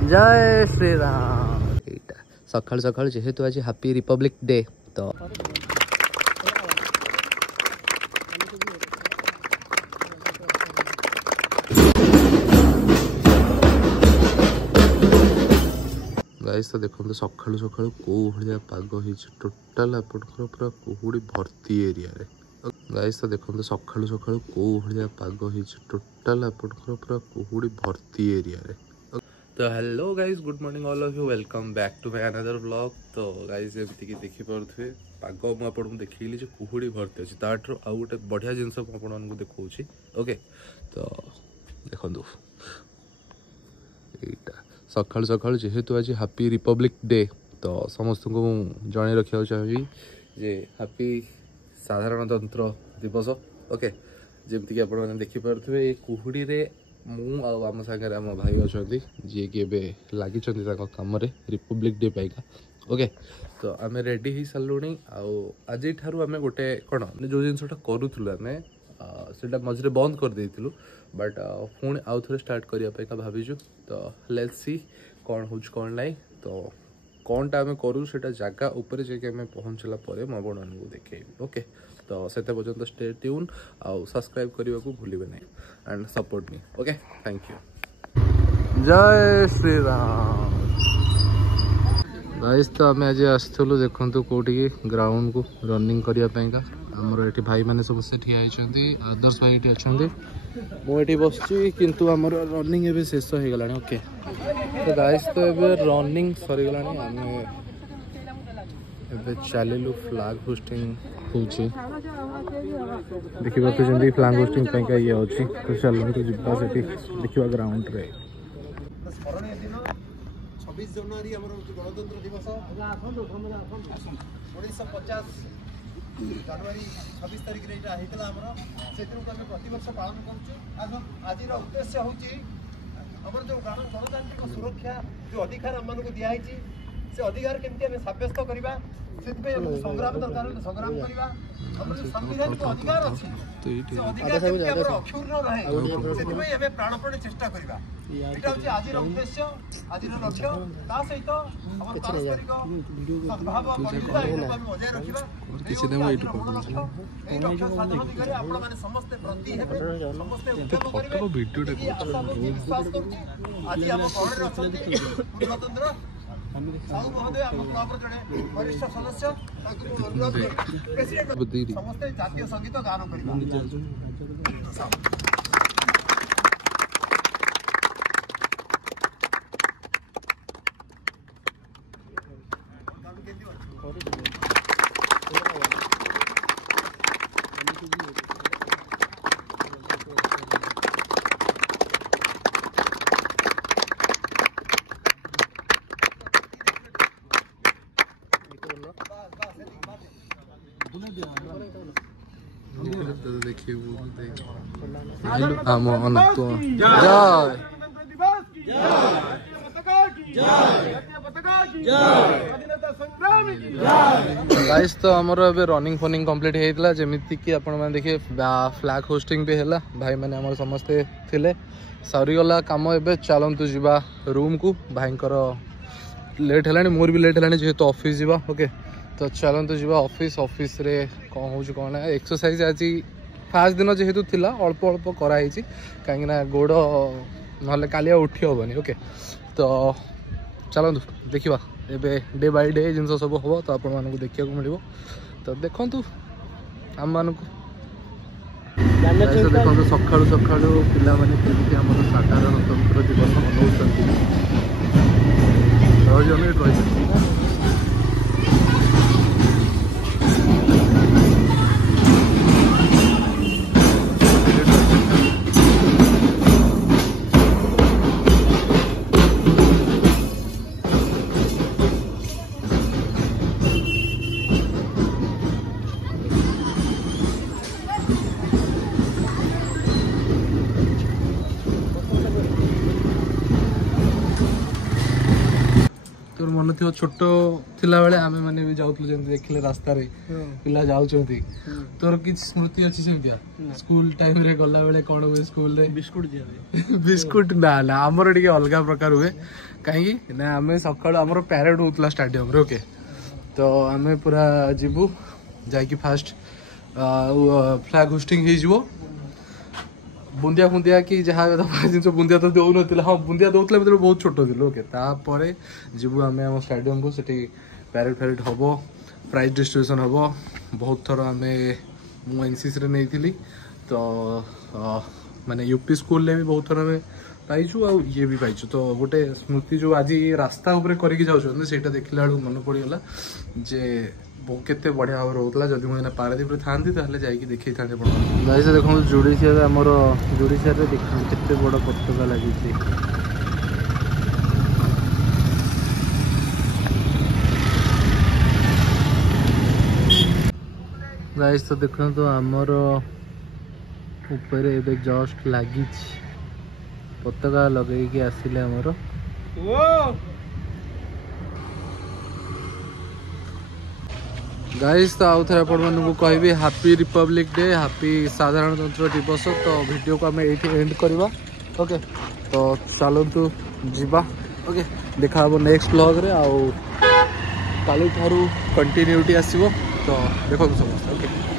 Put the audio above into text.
जय श्री राम। सकाल सकाल जेहेतु आज हैप्पी रिपब्लिक डे तो गाइस तो देखो सकाल सकाल कौ भाया पाग हो टोटाल आपंकर पूरा कुहुड़ी भर्ती एरिया रे। गाइस तो देखो सकाल सकाल कौ भाया पाग हो टोटाल आपंकर पूरा कुहुड़ी भर्ती एरिया रे। तो hello guys, good morning all of you, welcome back to my another vlog. तो गाइस जमीक देखी पारे पाग मुझे देखी कुहुड़ी भर्ती अच्छी ताठू आउ गोटे बढ़िया जिनस आपको देखा। ओके तो देखो यहीटा सकाल सकाल जेहेतु आज हैप्पी रिपब्लिक डे तो समस्त को जन रखा चाहिए जे हैप्पी साधारणतंत्र दिवस। ओके जमीक आप देखिपे ये कुहुड़ी रे मु आम सागर आम भाई अच्छा जी कि लगी कम रिपब्लिक डे पाइका। ओके तो आम रेडी हो सारूँ आज आम गोटे कौन जो जिनसा करूँ आम से मझे बंद कर देलु बट पुणी आउ थे स्टार्ट करने भाविचु। तो लेट्स सी कौन हो कौन ना तो कौनटा आम करूँ से जगह उपर जाके पहुँचला मुझे देखी। ओके तो से पर्यटन स्टे ट्यून आउ सब्सक्राइब करने को भूलिए नहीं and support me. Okay thank you. जय श्री राम। गाइस तो आम आज आसलु देखु कौटी ग्राउंड को रनिंग करने आमर ये भाई मैंने समस्त ठिया होती आदर्श भाई ये अच्छा मुझे बस किंतु आमर रनिंग एवं शेष हो गला। ओके तो गाइस तो ये रनिंग सरीगला आम चलू फ्लैग होस्टिंग देखिए जमी फ्लैग होस्टिंग ये अच्छी तो चलते जा देखा ग्राउंड रे 26 जनवरी गणतंत्र दिवस 1950 जनवरी 26 तारिख रे होता से प्रतिवर्ष पालन कर उद्देश्य हूँ जो गणतांत्रिक सुरक्षा जो अधिकार आम दिखाई से अधिकार केमती सब्यस्त करवा संग्राम दरकार संग्राम करवा संविधान को अधिकार अच्छी अक्षुण्ण रहे से प्राणपणे चेष्टा करवा यहाँ हूँ आज उद्देश्य आज लक्ष्य सहित पारस्परिक सद्भाव बजाय रखा लक्ष्य साधन दिगरे आपण समस्ते प्रति समस्ते उद्यम करेंगे विश्वास करुँ। आज आम गणरे अच्छा पूर्णतंत्र साहू महोदय आम क्लबर जड़े वरिष्ठ सदस्य प्रेसिडेंट समस्ते जातीय संगीत गान करवा। देखिए गाइस तो आमर ए रनिंग फनिंग कंप्लीट होता जमीती कि आपण देखिए फ्लैग होस्टिंग भी है भाई मैंने आम समस्ते थिले सरीगला कम ए चलतु जा रूम को भाई लेट है मोर भी लेट है जेहेतु ऑफिस जावा। ओके तो चलतु जा ऑफिस ऑफिस रे कौन हो कौन एक्सरसाइज आज फास्ट दिन जेहेतु थिला अल्प अल्प कराई कहीं गोड़ ना काली उठी हेनी। ओके तो चलतु देखा एबे डे बाय डे जिन सब हम तो आपण मानक देखा मिल तो देखु आम मान देखो सका सका पिला साधारणतंत्र दिवस मनाऊँ तोर मन थी छोट थिला बेले आमे माने भी जाउतलु जेंति देखले रास्ता रे पिला जाउचंती तोर कि स्मृति अछि सेमिया स्कूल टाइम रे गला बेले कोन हुए स्कूल रे बिस्कुट दिया बिस्कुट ना ना हमर टिके अलगा प्रकार हुए कहीं ना आम सका आम प्यारेड होता स्टाडियम ओके तो आम पूरा जीवु जाकि फास्ट फ्लैग होस्टिंग हो बुंदिया बुंदिया कि जहाँ जिन बुंदिया तो दौन हाँ बुंदिया दौला मतलब बहुत छोट थी ओके तापर जीवु आम आम स्टाडियम को सीटी प्यारेड फ्यारेड हम प्राइज डिस्ट्रीब्यूशन हम बहुत थर आम मु एनसीसी रे नहीं थी तो माने यूपी स्कूल भी बहुत थर आम पाइचु आ ये भी पाइचु तो गोटे स्मृति जो आज रास्ता उपर करके जाऊँ ସେଇଟା ଦେଖିଲା बेलू मन पड़गला जे केते बढ़िया भाव होता जब मुझे पारादीप था जाकि देखी था गाइस देखो जुड़ीसिया आमर जुड़ीसिया केते बड़ पताका लगी गाइस तो देखो तो आमर ऊपर एबे जस्ट लगी पताका लगे आसिले आमर गाइस तो आउ थे आपण को कहबी हैप्पी रिपब्लिक डे हैप्पी साधारणतंत्र दिवस तो वीडियो को आम ये एंड करवा ओके तो चलतु जीवा ओके देखा हम नेक्स्ट व्लॉग रे आउ काली ठारू कंटिन्यूटी आसीबो तो देखो समस्त ओके।